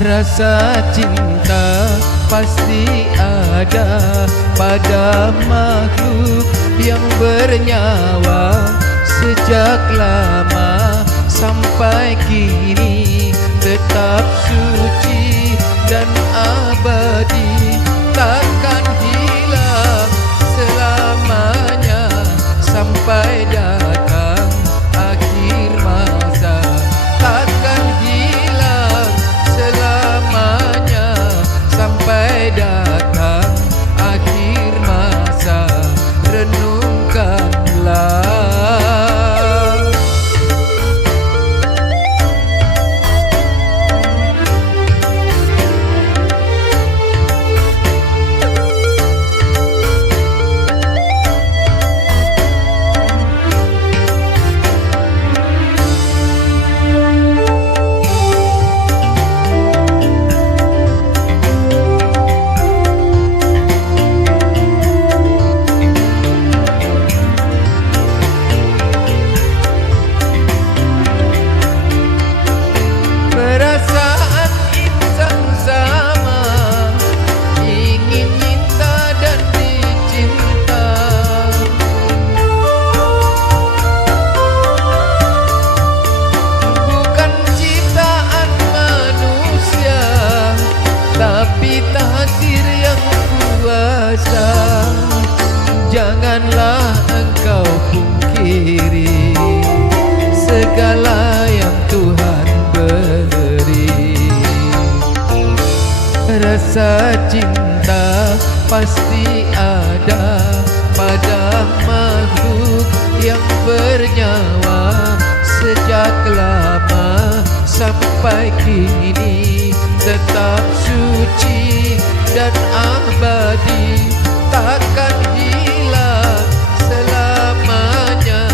Rasa cinta pasti ada pada makhluk yang bernyawa. Sejak lama sampai kini tetap suci dan abadi, takkan hilang selamanya sampai datang akhir masa. Takkan hilang selamanya sampai datang akhir masa. Renungkanlah. Janganlah engkau pungkiri segala yang Tuhan beri. Rasa cinta pasti ada pada makhluk yang bernyawa. Sejak lama sampai kini tetap suci dan abadi, takkan hilang selamanya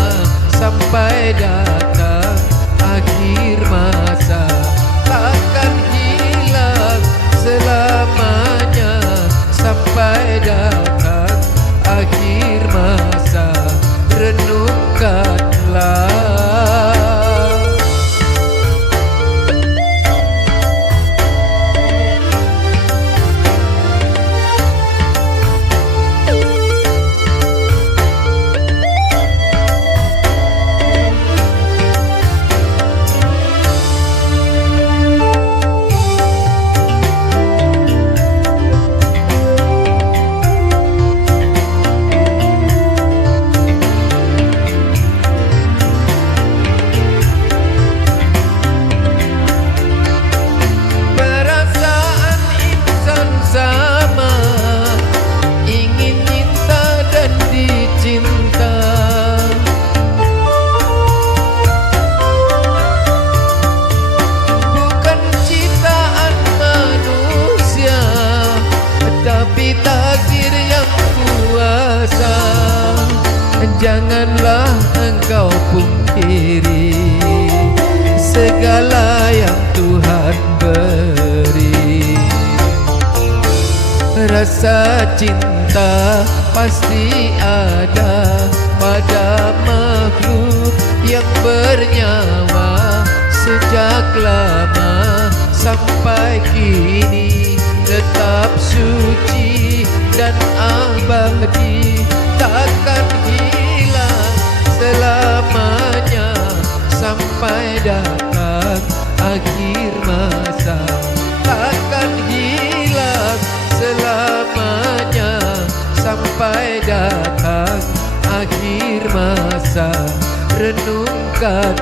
sampai datang akhir masa. Takkan hilang selamanya sampai datang akhir masa. Renungkanlah. Takdir yang kuasa, janganlah engkau pungkiri segala yang Tuhan beri. Rasa cinta pasti ada pada makhluk yang bernyawa. Sejak lama sampai kini tetap suci dan abadi, takkan hilang selamanya sampai datang akhir masa. Takkan hilang selamanya sampai datang akhir masa. Renungkanlah.